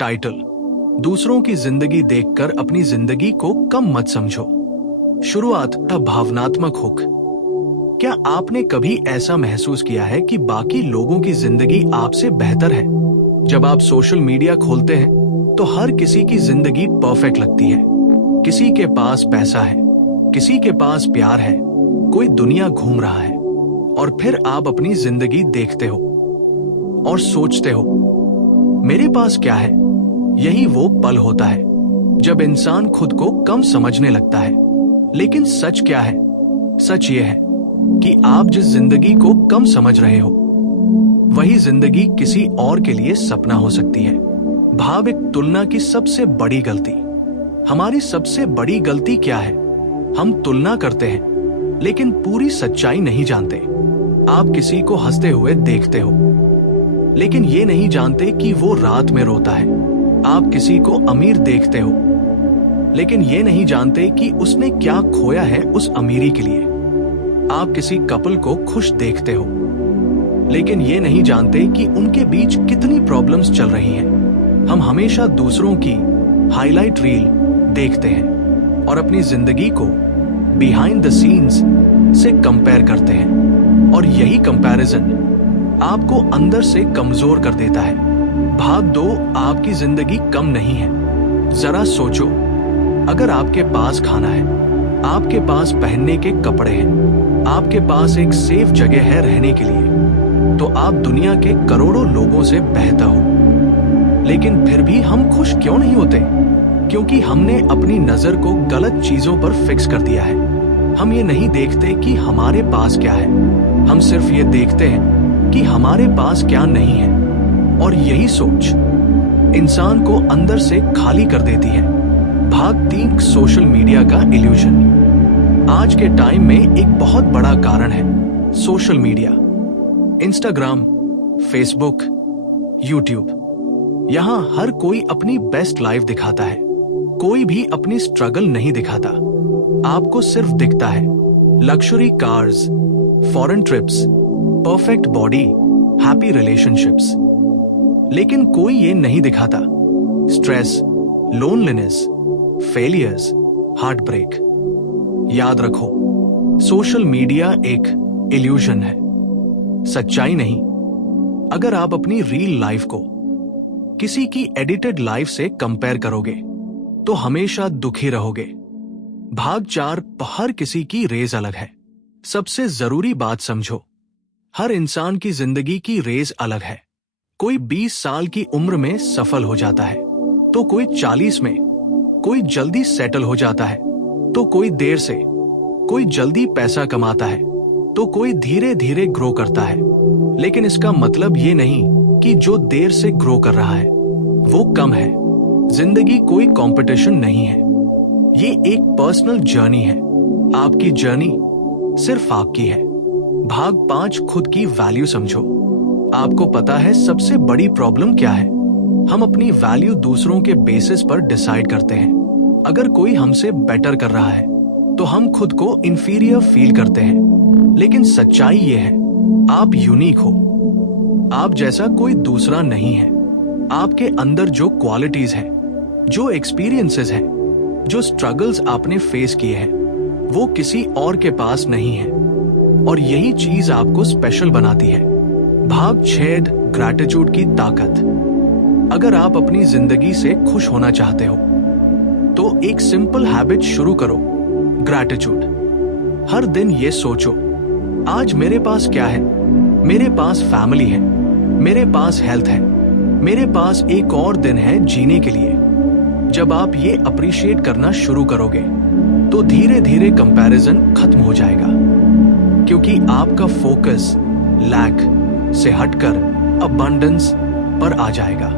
Title: दूसरों की जिंदगी देखकर अपनी जिंदगी को कम मत समझो। शुरुआत: भावनात्मक हुक। क्या आपने कभी ऐसा महसूस किया है कि बाकी लोगों की जिंदगी आपसे बेहतर है? जब आप सोशल मीडिया खोलते हैं तो हर किसी की जिंदगी परफेक्ट लगती है। किसी के पास पैसा है, किसी के पास प्यार है, कोई दुनिया घूम रहा है, और फिर आप अपनी जिंदगी देखते हो और सोचते हो, मेरे पास क्या है? यही वो पल होता है जब इंसान खुद को कम समझने लगता है। लेकिन सच क्या है? सच ये है कि आप जिस जिंदगी को कम समझ रहे हो, वही जिंदगी किसी और के लिए सपना हो सकती है। भाव एक तुलना की सबसे बड़ी गलती। हमारी सबसे बड़ी गलती क्या है? हम तुलना करते हैं, लेकिन पूरी सच्चाई नहीं जानते। आप किसी को हंसते हुए देखते हो, लेकिन ये नहीं जानते कि वो रात में रोता है। आप किसी को अमीर देखते हो, लेकिन ये नहीं जानते कि उसने क्या खोया है उस अमीरी के लिए। आप किसी कपल को खुश देखते हो, लेकिन ये नहीं जानते कि उनके बीच कितनी प्रॉब्लम्स चल रही हैं। हम हमेशा दूसरों की हाईलाइट रील देखते हैं और अपनी जिंदगी को बिहाइंड द सीन्स से कंपेयर करते हैं, और यही कंपैरिजन आपको अंदर से कमजोर कर देता है। भाग 2: आपकी जिंदगी कम नहीं है। जरा सोचो, अगर आपके पास खाना है, आपके पास पहनने के कपड़े हैं, आपके पास एक सेफ जगह है रहने के लिए, तो आप दुनिया के करोड़ों लोगों से बेहतर हो। लेकिन फिर भी हम खुश क्यों नहीं होते? क्योंकि हमने अपनी नजर को गलत चीजों पर फिक्स कर दिया है। हम ये नहीं देखते कि हमारे पास क्या है, हम सिर्फ ये देखते हैं कि हमारे पास क्या नहीं है। और यही सोच इंसान को अंदर से खाली कर देती है। भाग 3: सोशल मीडिया का इल्यूजन। आज के टाइम में एक बहुत बड़ा कारण है social media. Instagram, Facebook, YouTube. यहां हर कोई अपनी बेस्ट लाइफ दिखाता है, कोई भी अपनी स्ट्रगल नहीं दिखाता। आपको सिर्फ दिखता है luxury cars, foreign trips, perfect body, happy relationships. लेकिन कोई ये नहीं दिखाता stress, loneliness, failures, heart break. याद रखो, सोशल मीडिया एक इल्यूजन है, सच्चाई नहीं। अगर आप अपनी रियल लाइफ को किसी की एडिटेड लाइफ से कंपेयर करोगे तो हमेशा दुखी रहोगे। भाग 4: हर किसी की रेस अलग है। सबसे जरूरी बात समझो, हर इंसान की जिंदगी की रेस अलग है। कोई 20 साल की उम्र में सफल हो जाता है, तो कोई 40 में। कोई जल्दी सेटल हो जाता है, तो कोई देर से। कोई जल्दी पैसा कमाता है, तो कोई धीरे धीरे ग्रो करता है। लेकिन इसका मतलब ये नहीं कि जो देर से ग्रो कर रहा है वो कम है। जिंदगी कोई कंपटीशन नहीं है, ये एक पर्सनल जर्नी है। आपकी जर्नी सिर्फ आपकी है। भाग 5: खुद की वैल्यू समझो। आपको पता है सबसे बड़ी प्रॉब्लम क्या है? हम अपनी वैल्यू दूसरों के बेसिस पर डिसाइड करते हैं। अगर कोई हमसे बेटर कर रहा है तो हम खुद को इंफीरियर फील करते हैं। लेकिन सच्चाई ये है, आप यूनिक हो। आप जैसा कोई दूसरा नहीं है। आपके अंदर जो क्वालिटीज हैं, जो एक्सपीरियंसेस हैं, जो स्ट्रगल्स आपने फेस किए हैं, वो किसी और के पास नहीं है, और यही चीज आपको स्पेशल बनाती है। भाग 6: ग्रैटिट्यूड की ताकत। अगर आप अपनी जिंदगी से खुश होना चाहते हो तो एक सिंपल हैबिट शुरू करो, ग्रैटिट्यूड। हर दिन ये सोचो, आज मेरे पास क्या है? मेरे पास फैमिली है, मेरे पास हेल्थ है, मेरे पास एक और दिन है जीने के लिए। जब आप ये अप्रिशिएट करना शुरू करोगे तो धीरे धीरे कंपैरिजन खत्म हो जाएगा, क्योंकि आपका फोकस लैक से हटकर अबंडेंस पर आ जाएगा।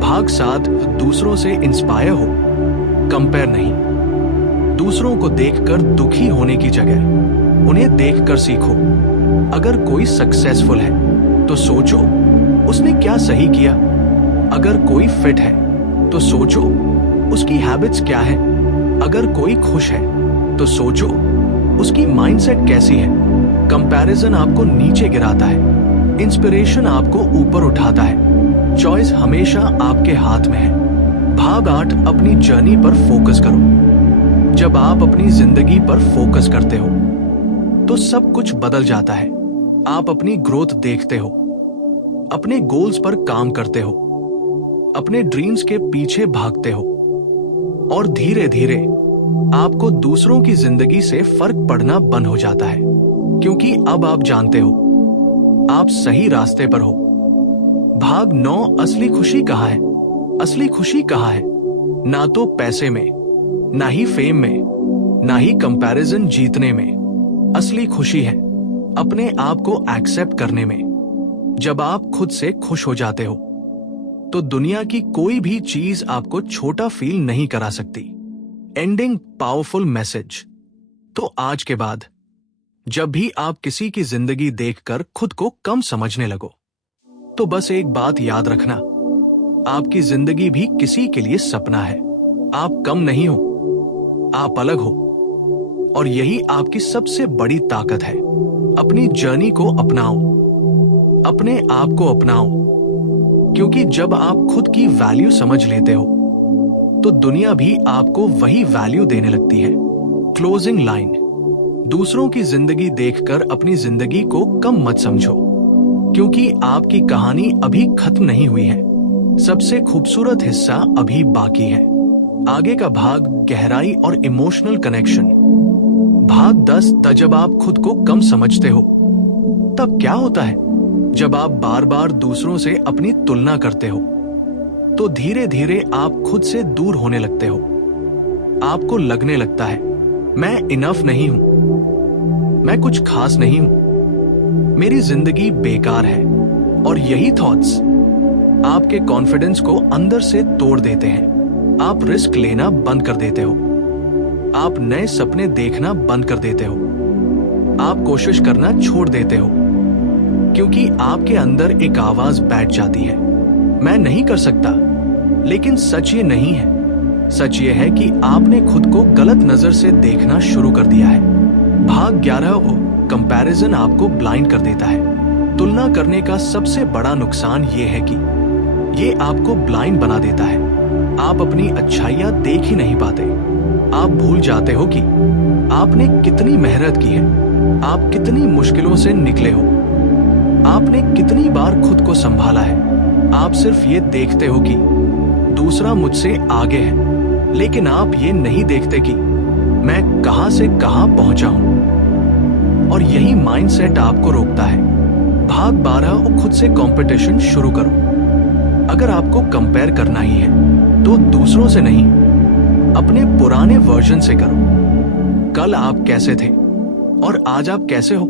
भाग 7: दूसरों से इंस्पायर हो, कंपेयर नहीं। दूसरों को देखकर दुखी होने की जगह उन्हें देखकर सीखो। अगर कोई सक्सेसफुल है तो सोचो उसने क्या सही किया। अगर कोई फिट है तो सोचो उसकी हैबिट्स क्या है। अगर कोई खुश है तो सोचो उसकी माइंडसेट कैसी है। कंपैरिजन आपको नीचे गिराता है, इंस्पिरेशन आपको ऊपर उठाता है। चॉइस हमेशा आपके हाथ में है। भाग 8, अपनी जर्नी पर फोकस करो। जब आप अपनी जिंदगी पर फोकस करते हो तो सब कुछ बदल जाता है। आप अपनी ग्रोथ देखते हो, अपने गोल्स पर काम करते हो, अपने ड्रीम्स के पीछे भागते हो और धीरे धीरे आपको दूसरों की जिंदगी से फर्क पड़ना बंद हो जाता है, क्योंकि अब आप जानते हो आप सही रास्ते पर हो। भाग 9, असली खुशी कहाँ है? असली खुशी कहाँ है? ना तो पैसे में, ना ही फेम में, ना ही कंपैरिजन जीतने में। असली खुशी है अपने आप को एक्सेप्ट करने में। जब आप खुद से खुश हो जाते हो तो दुनिया की कोई भी चीज आपको छोटा फील नहीं करा सकती। Ending powerful message. तो आज के बाद जब भी आप किसी की जिंदगी देखकर खुद को कम समझने लगो तो बस एक बात याद रखना, आपकी जिंदगी भी किसी के लिए सपना है। आप कम नहीं हो, आप अलग हो और यही आपकी सबसे बड़ी ताकत है। अपनी जर्नी को अपनाओ, अपने आप को अपनाओ, क्योंकि जब आप खुद की वैल्यू समझ लेते हो तो दुनिया भी आपको वही वैल्यू देने लगती है। Closing line. दूसरों की जिंदगी देखकर अपनी जिंदगी को कम मत समझो, क्योंकि आपकी कहानी अभी खत्म नहीं हुई है। सबसे खूबसूरत हिस्सा अभी बाकी है। आगे का भाग गहराई और इमोशनल कनेक्शन। भाग 10, जब आप खुद को कम समझते हो तब क्या होता है? जब आप बार बार दूसरों से अपनी तुलना करते हो तो धीरे धीरे आप खुद से दूर होने लगते हो। आपको लगने लगता है मैं इनफ नहीं हूं, मैं कुछ खास नहीं हूं, मेरी जिंदगी बेकार है। और यही थॉट्स आपके कॉन्फिडेंस को अंदर से तोड़ देते हैं। आप रिस्क लेना बंद कर देते हो, आप नए सपने देखना बंद कर देते हो, आप कोशिश करना छोड़ देते हो, क्योंकि आपके अंदर एक आवाज बैठ जाती है, मैं नहीं कर सकता। लेकिन सच ये नहीं है। सच ये है कि आपने खुद को गलत नजर से देखना शुरू कर दिया है। भाग 11, कंपैरिजन आपको ब्लाइंड कर देता है। तुलना करने का सबसे बड़ा नुकसान ये है कि ये आपको ब्लाइंड बना देता है। आप अपनी अच्छाइयां देख ही नहीं पाते। आप भूल जाते हो कि आपने कितनी मेहनत की है, आप कितनी मुश्किलों से निकले हो, आपने कितनी बार खुद को संभाला है। आप सिर्फ ये देखते हो कि दूसरा मुझसे आगे है, लेकिन आप ये नहीं देखते कि मैं कहां से कहां पहुंचा हूं। और यही माइंडसेट आपको रोकता है। भाग 12, खुद से कंपटीशन शुरू करो। अगर आपको कंपेयर करना ही है तो दूसरों से नहीं, अपने पुराने वर्जन से करो। कल आप कैसे थे और आज आप कैसे हो?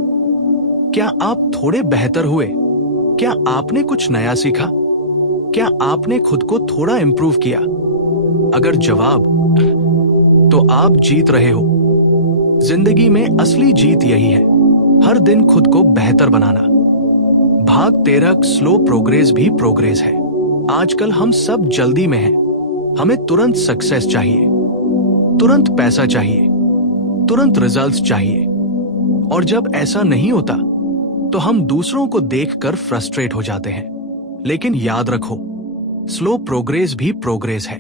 क्या आप थोड़े बेहतर हुए? क्या आपने कुछ नया सीखा? क्या आपने खुद को थोड़ा इंप्रूव किया? अगर जवाब तो आप जीत रहे हो। जिंदगी में असली जीत यही है, हर दिन खुद को बेहतर बनाना। भाग 13, स्लो प्रोग्रेस भी प्रोग्रेस है। आजकल हम सब जल्दी में हैं। हमें तुरंत सक्सेस चाहिए, तुरंत पैसा चाहिए, तुरंत रिजल्ट्स चाहिए। और जब ऐसा नहीं होता तो हम दूसरों को देखकर फ्रस्ट्रेट हो जाते हैं। लेकिन याद रखो, स्लो प्रोग्रेस भी प्रोग्रेस है।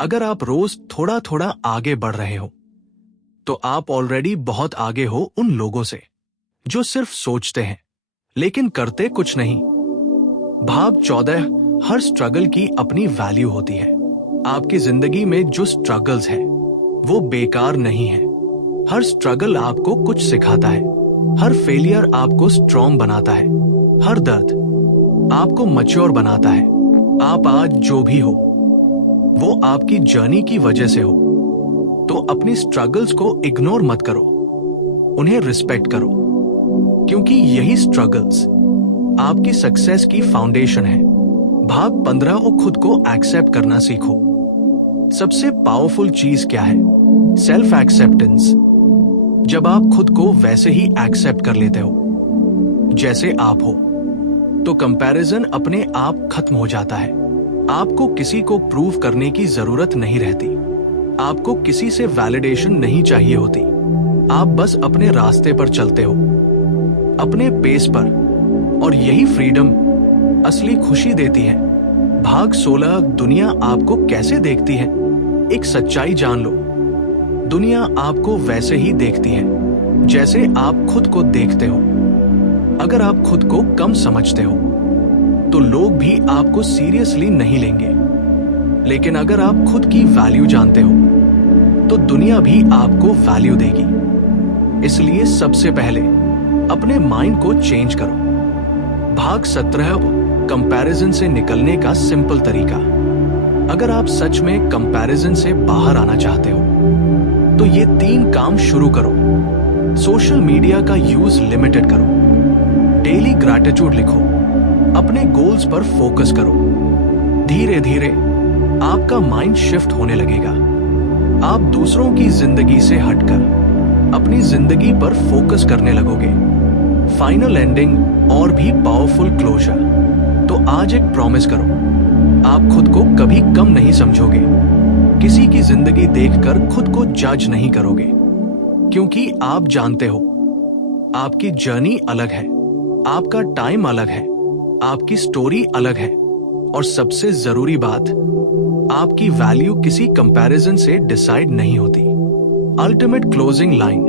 अगर आप रोज थोड़ा थोड़ा आगे बढ़ रहे हो तो आप ऑलरेडी बहुत आगे हो उन लोगों से जो सिर्फ सोचते हैं लेकिन करते कुछ नहीं। भाग 14, हर स्ट्रगल की अपनी वैल्यू होती है। आपकी जिंदगी में जो स्ट्रगल्स है वो बेकार नहीं है। हर स्ट्रगल आपको कुछ सिखाता है, हर फेलियर आपको स्ट्रॉन्ग बनाता है, हर दर्द आपको मैच्योर बनाता है। आप आज जो भी हो वो आपकी जर्नी की वजह से हो। तो अपनी स्ट्रगल्स को इग्नोर मत करो, उन्हें रिस्पेक्ट करो, क्योंकि यही स्ट्रगल्स आपकी सक्सेस की फाउंडेशन है। भाग 15, खुद को एक्सेप्ट करना सीखो। सबसे पावरफुल चीज क्या है? Self acceptance. जब आप खुद को वैसे ही एक्सेप्ट कर लेते हो जैसे आप हो तो कंपैरिजन अपने आप खत्म हो जाता है। आपको किसी को प्रूव करने की जरूरत नहीं रहती, आपको किसी से वैलिडेशन नहीं चाहिए होती। आप बस अपने रास्ते पर चलते हो, अपने पेस पर, और यही फ्रीडम असली खुशी देती है। भाग 16 दुनिया आपको कैसे देखती है। एक सच्चाई जान लो, दुनिया आपको वैसे ही देखती है जैसे आप खुद को देखते हो। अगर आप खुद को कम समझते हो तो लोग भी आपको सीरियसली नहीं लेंगे, लेकिन अगर आप खुद की वैल्यू जानते हो तो दुनिया भी आपको वैल्यू देगी। इसलिए सबसे पहले अपने माइंड को चेंज करो। भाग 17 कंपैरिजन से निकलने का सिंपल तरीका। अगर आप सच में कंपैरिजन से बाहर आना चाहते हो तो ये 3 काम शुरू करो। सोशल मीडिया का यूज लिमिटेड करो, डेली ग्रैटिट्यूड लिखो, अपने गोल्स पर फोकस करो। धीरे धीरे आपका माइंड शिफ्ट होने लगेगा। आप दूसरों की जिंदगी से हटकर अपनी जिंदगी पर फोकस करने लगोगे। फाइनल एंडिंग और भी पावरफुल क्लोजर। तो आज एक प्रॉमिस करो, आप खुद को कभी कम नहीं समझोगे। किसी की जिंदगी देखकर खुद को जज नहीं करोगे, क्योंकि आप जानते हो आपकी जर्नी अलग है, आपका टाइम अलग है, आपकी स्टोरी अलग है, और सबसे जरूरी बात, आपकी वैल्यू किसी कंपैरिजन से डिसाइड नहीं होती। Ultimate closing line.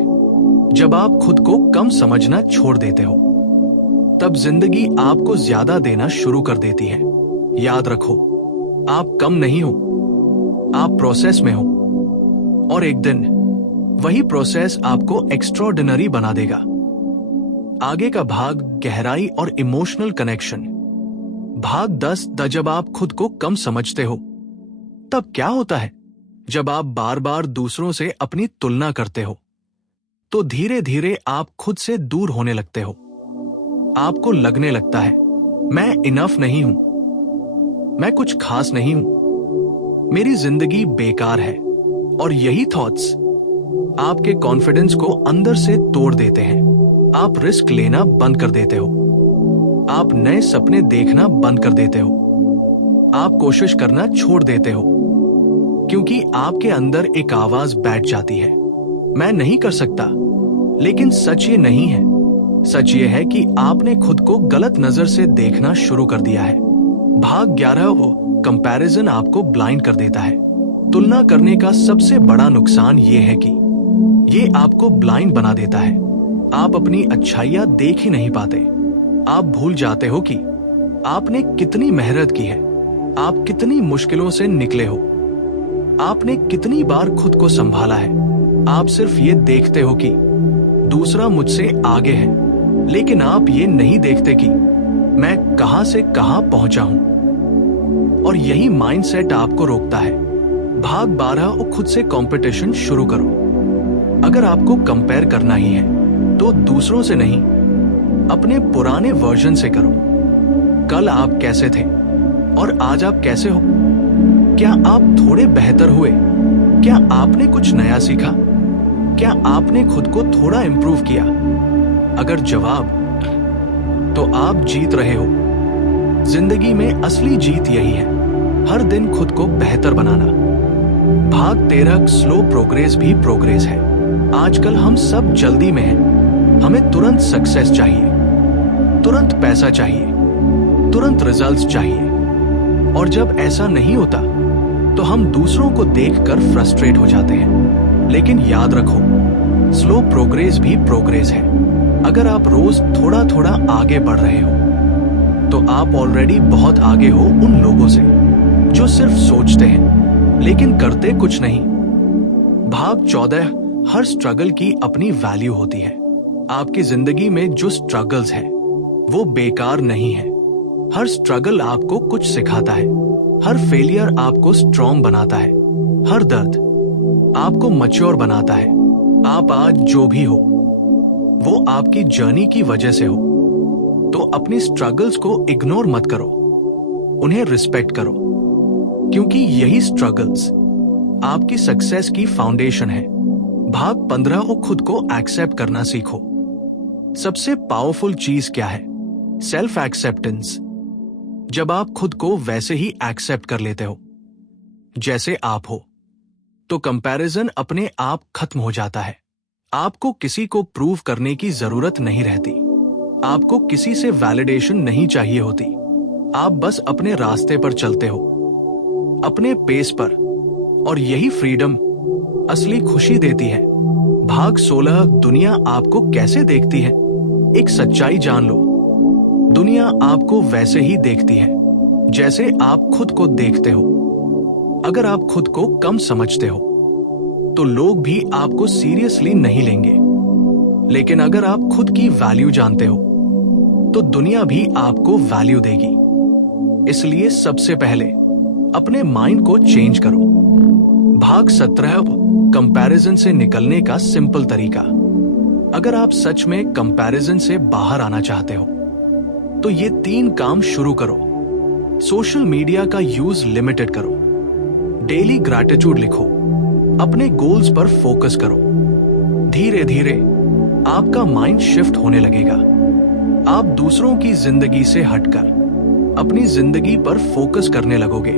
जब आप खुद को कम समझना छोड़ देते हो तब जिंदगी आपको ज्यादा देना शुरू कर देती है। याद रखो, आप कम नहीं हो, आप प्रोसेस में हो, और एक दिन वही प्रोसेस आपको एक्स्ट्राऑर्डिनरी बना देगा। आगे का भाग गहराई और इमोशनल कनेक्शन। भाग 10 जब आप खुद को कम समझते हो तब क्या होता है। जब आप बार बार दूसरों से अपनी तुलना करते हो तो धीरे धीरे आप खुद से दूर होने लगते हो। आपको लगने लगता है मैं इनफ नहीं हूं, मैं कुछ खास नहीं हूं, मेरी जिंदगी बेकार है। और यही थॉट्स आपके कॉन्फिडेंस को अंदर से तोड़ देते हैं। आप रिस्क लेना बंद कर देते हो, आप नए सपने देखना बंद कर देते हो, आप कोशिश करना छोड़ देते हो, क्योंकि आपके अंदर एक आवाज बैठ जाती है, मैं नहीं कर सकता। लेकिन सच ये नहीं है। सच ये है कि आपने खुद को गलत नजर से देखना शुरू कर दिया है। भाग 11 कंपैरिजन आपको ब्लाइंड कर देता है। तुलना करने का सबसे बड़ा नुकसान ये है कि ये आपको ब्लाइंड बना देता है। आप अपनी अच्छाइयां देख ही नहीं पाते। आप भूल जाते हो कि आपने कितनी मेहनत की है, आप कितनी मुश्किलों से निकले हो, आपने कितनी बार खुद को संभाला है। आप सिर्फ ये देखते हो कि दूसरा मुझसे आगे है, लेकिन आप ये नहीं देखते कि मैं कहां से कहां पहुंचा हूं। और यही माइंडसेट आपको रोकता है। भाग 12 खुद से कंपटीशन शुरू करो। अगर आपको कंपेयर करना ही है तो दूसरों से नहीं, अपने पुराने वर्जन से करो। कल आप कैसे थे और आज आप कैसे हो? क्या आप थोड़े बेहतर हुए? क्या आपने कुछ नया सीखा? क्या आपने खुद को थोड़ा इंप्रूव किया? अगर जवाब, तो आप जीत रहे हो। जिंदगी में असली जीत यही है, हर दिन खुद को बेहतर बनाना। भाग 13 स्लो प्रोग्रेस भी प्रोग्रेस है। आजकल हम सब जल्दी में हैं। हमें तुरंत सक्सेस चाहिए, तुरंत पैसा चाहिए, तुरंत रिजल्ट्स चाहिए। और जब ऐसा नहीं होता तो हम दूसरों को देखकर फ्रस्ट्रेट हो जाते हैं। लेकिन याद रखो, स्लो प्रोग्रेस भी प्रोग्रेस है। अगर आप रोज थोड़ा थोड़ा आगे बढ़ रहे हो तो आप ऑलरेडी बहुत आगे हो उन लोगों से जो सिर्फ सोचते हैं लेकिन करते कुछ नहीं। भाग 14 हर स्ट्रगल की अपनी वैल्यू होती है। आपकी जिंदगी में जो स्ट्रगल्स है वो बेकार नहीं है। हर स्ट्रगल आपको कुछ सिखाता है, हर फेलियर आपको स्ट्रॉन्ग बनाता है, हर दर्द आपको मैच्योर बनाता है। आप आज जो भी हो वो आपकी जर्नी की वजह से हो। तो अपनी स्ट्रगल्स को इग्नोर मत करो, उन्हें रिस्पेक्ट करो, क्योंकि यही स्ट्रगल्स आपकी सक्सेस की फाउंडेशन है। भाग 15 खुद को एक्सेप्ट करना सीखो। सबसे पावरफुल चीज क्या है? Self acceptance. जब आप खुद को वैसे ही एक्सेप्ट कर लेते हो जैसे आप हो तो कंपैरिजन अपने आप खत्म हो जाता है। आपको किसी को प्रूव करने की जरूरत नहीं रहती। आपको किसी से वैलिडेशन नहीं चाहिए होती। आप बस अपने रास्ते पर चलते हो, अपने पेस पर, और यही फ्रीडम असली खुशी देती है। भाग 16 दुनिया आपको कैसे देखती है। एक सच्चाई जान लो, दुनिया आपको वैसे ही देखती है जैसे आप खुद को देखते हो। अगर आप खुद को कम समझते हो तो लोग भी आपको सीरियसली नहीं लेंगे, लेकिन अगर आप खुद की वैल्यू जानते हो तो दुनिया भी आपको वैल्यू देगी। इसलिए सबसे पहले अपने माइंड को चेंज करो। भाग 17 कंपैरिजन से निकलने का सिंपल तरीका। अगर आप सच में कंपैरिजन से बाहर आना चाहते हो तो ये 3 काम शुरू करो। सोशल मीडिया का यूज लिमिटेड करो, डेली ग्रैटिट्यूड लिखो, अपने गोल्स पर फोकस करो। धीरे धीरे आपका माइंड शिफ्ट होने लगेगा। आप दूसरों की जिंदगी से हटकर अपनी जिंदगी पर फोकस करने लगोगे।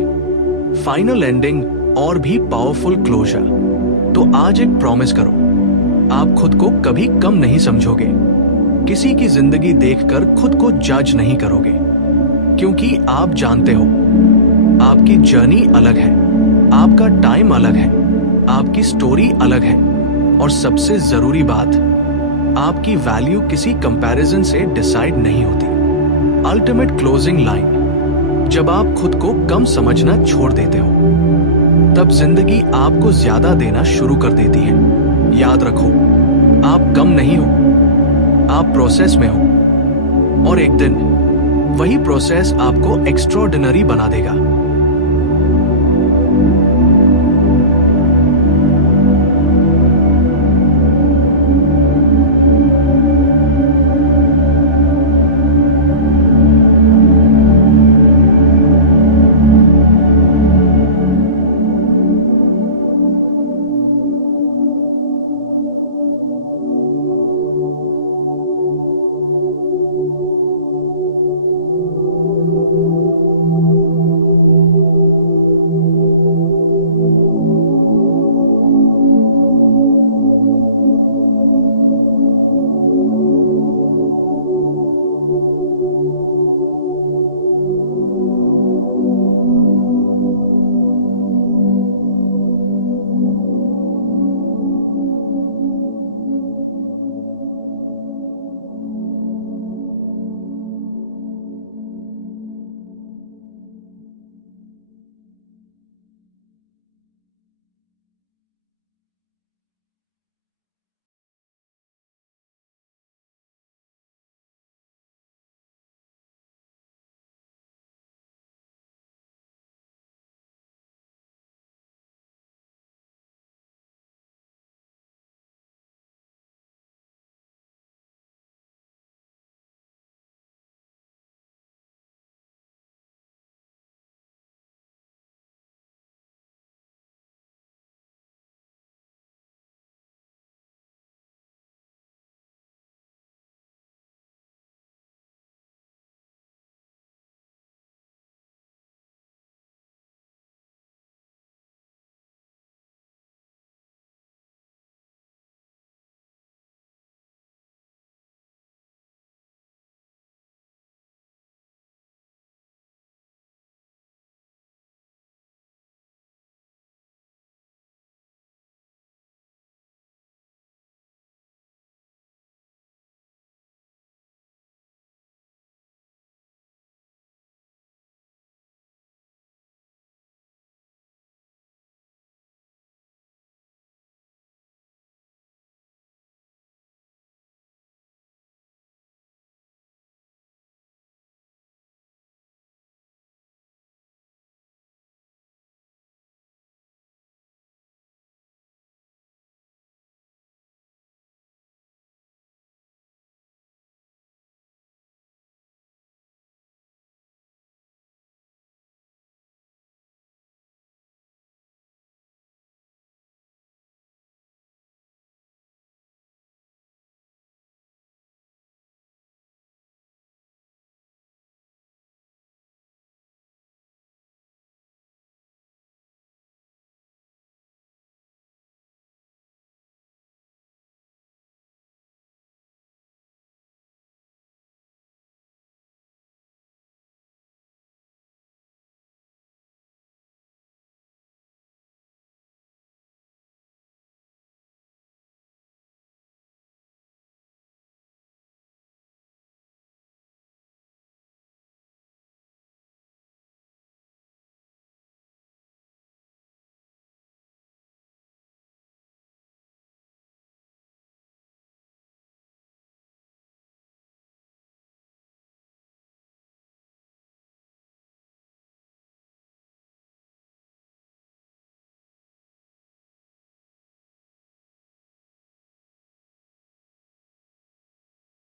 फाइनल एंडिंग और भी पावरफुल क्लोजर। तो आज एक प्रॉमिस करो, आप खुद को कभी कम नहीं समझोगे, किसी की जिंदगी देखकर खुद को जज नहीं करोगे, क्योंकि आप जानते हो आपकी जर्नी अलग है, आपका टाइम अलग है, आपकी स्टोरी अलग है, और सबसे जरूरी बात, आपकी वैल्यू किसी कंपैरिजन से डिसाइड नहीं होती। अल्टीमेट क्लोजिंग लाइन, जब आप खुद को कम समझना छोड़ देते हो तब जिंदगी आपको ज्यादा देना शुरू कर देती है। याद रखो, आप कम नहीं हो, आप प्रोसेस में हो, और एक दिन वही प्रोसेस आपको एक्स्ट्राऑर्डिनरी बना देगा।